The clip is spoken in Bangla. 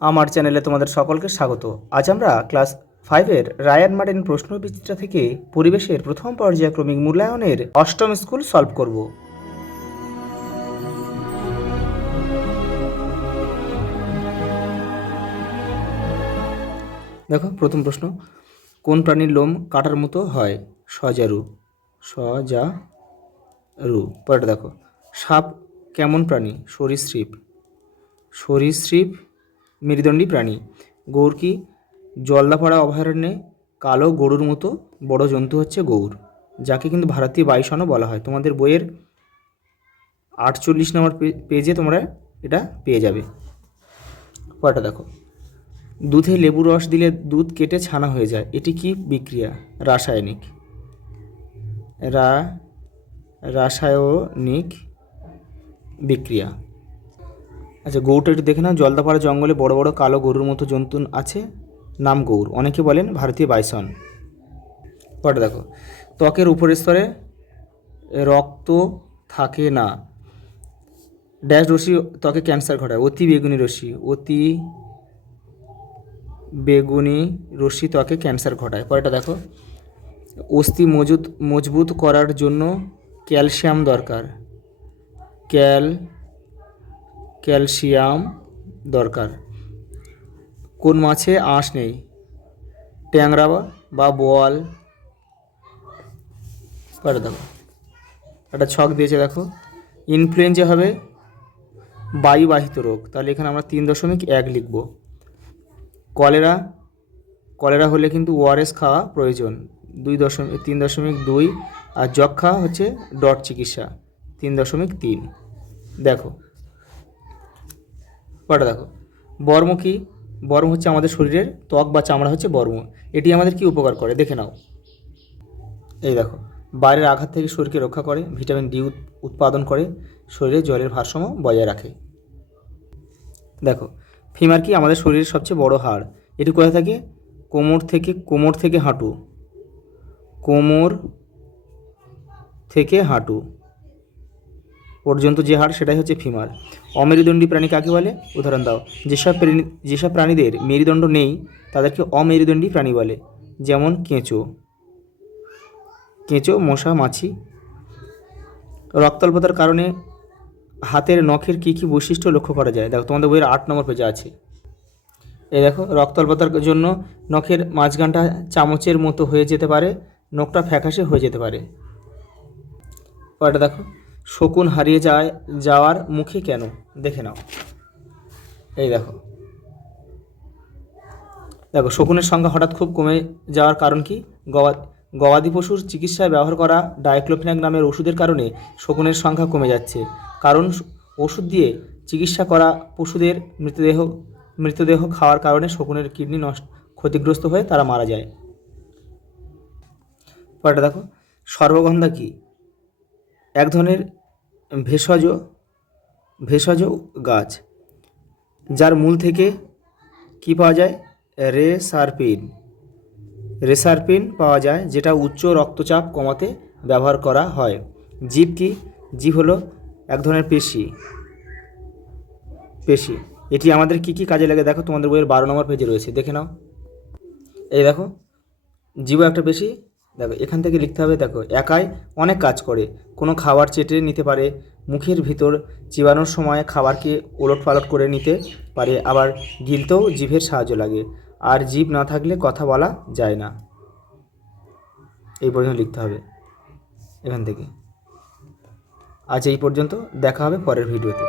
আমার চ্যানেলে তোমাদের সকলকে স্বাগত। আজ আমরা ক্লাস 5-এর রায়ান মার্টিন প্রশ্নবিচিত্রা থেকে পরিবেশের প্রথম পর্যায়ক্রমিক মূল্যায়নের অষ্টম স্কুল সলভ করব। দেখো প্রথম প্রশ্ন, কোন প্রাণীর লোম কাটার মতো হয়? সজারু। সজারু। পরেরটা দেখো, সাপ কেমন প্রাণী? সরীসৃপ। সরীসৃপ মেরুদণ্ডী প্রাণী। গৌর কি? জলদাপাড়া অভয়ারণ্যে কালো গরুর মতো বড় জন্তু হচ্ছে গৌর, যাকে কিন্তু ভারতীয় বাইসনও বলা হয়। তোমাদের বইয়ের 48 নম্বর পেজে তোমরা এটা পেয়ে যাবে। পরেরটা দেখো, দুধে লেবু রস দিলে দুধ কেটে ছানা হয়ে যায়, এটি কি বিক্রিয়া? রাসায়নিক। রাসায়নিক বিক্রিয়া। আচ্ছা, গৌরটা একটু দেখে নাও। জলদাপাড়া জঙ্গলে বড় বড় কালো গরুর মতো জন্তু আছে, নাম গৌর, অনেকে বলেন ভারতীয় বাইসন। পরে দেখো, ত্বকের উপরের স্তরে রক্ত থাকে না, ড্যাশ রশ্মি ত্বকে ক্যান্সার ঘটায়? অতি বেগুনি রশ্মি। অতি বেগুনি রশ্মি ত্বকে ক্যান্সার ঘটায়। পরেটা দেখো, অস্থি মজবুত করার জন্য ক্যালসিয়াম দরকার। ক্যালসিয়াম দরকার। কোন মাছে আঁশ নেই? ট্যাংরা বা বোয়াল। পরে দেখো, একটা ছক দিয়েছে, দেখো ইনফ্লুয়েঞ্জা হবে বায়ুবাহিত রোগ, তাহলে এখানে আমরা 3.1 লিখব। কলেরা হলে কিন্তু ওআরএস খাওয়া প্রয়োজন, 3.2। আর যক্ষা হচ্ছে ডট চিকিৎসা, 3.3। দেখো পরে দেখো, বর্ম কি? বর্ম হচ্ছে আমাদের শরীরের ত্বক বা চামড়া হচ্ছে বর্ম, এটি আমাদের কি উপকার করে দেখে নাও। এই দেখো, বাইরের আঘাত থেকে শরীরকে রক্ষা করে, ভিটামিন ডি উৎপাদন করে, শরীরে জলের ভারসাম্য বজায় রাখে। দেখো, ফিমার কি? আমাদের শরীরের সবচেয়ে বড় হাড়, এটি কোথায় থাকে? কোমর থেকে হাঁটু। কোমর থেকে হাঁটু পর্যন্ত যে হাড়, সেটাই হচ্ছে ফিমার। অমেরুদণ্ডী প্রাণী কাকে বলে? উদাহরণ দাও। যেসব প্রাণীদের মেরুদণ্ড নেই তাদেরকে অমেরুদণ্ডী প্রাণী বলে, যেমন কেঁচো, মশা, মাছি। রক্তাল্পতার কারণে হাতের নখের কী কী বৈশিষ্ট্য লক্ষ্য করা যায়? দেখো তোমাদের বইয়ের 8 নম্বর পেজে আছে। এই দেখো, রক্তাল্পতার জন্য নখের মাঝখানটা চামচের মতো হয়ে যেতে পারে, নখটা ফ্যাকাশে হয়ে যেতে পারে। পরেরটা দেখো, শকুন হারিয়ে যাওয়ার মুখে কেন? দেখে নাও। এই দেখো, শকুনের সংখ্যা হঠাৎ খুব কমে যাওয়ার কারণ কি? গবাদি পশুর চিকিৎসায় ব্যবহার করা ডাইক্লোফেনাক নামের ওষুধের কারণে শকুনের সংখ্যা কমে যাচ্ছে, কারণ ওষুধ দিয়ে চিকিৎসা করা পশুদের মৃতদেহ খাওয়ার কারণে শকুনের কিডনি ক্ষতিগ্রস্ত হয়ে তারা মারা যায়। পরেরটা দেখো, সর্বগন্ধা কি? এক ধরনের ভেষজ গাছ, যার মূল থেকে কি পাওয়া যায়? রেসারপিন পাওয়া যায়, যেটা উচ্চ রক্তচাপ কমাতে ব্যবহার করা হয়। জীব কি? জীব হলো এক ধরনের পেশি, এটি আমাদের কি কি কাজে লাগে? দেখো তোমাদের বইয়ের 12 নম্বর পেজে রয়েছে, দেখে নাও। এই দেখো, জীব একটা পেশি। দেখো এখান থেকে লিখতে হবে, দেখো একাই অনেক কাজ করে, কোনো খাবার চেটে নিতে পারে, মুখের ভিতর চিবানোর সময় খাবারকে ওলটপালট করে নিতে পারে, আবার গিলতেও জিভের সাহায্য লাগে, আর জিভ না থাকলে কথা বলা যায় না। এই পর্যন্ত লিখতে হবে এখান থেকে। আজ এই পর্যন্ত, দেখা হবে পরের ভিডিওতে।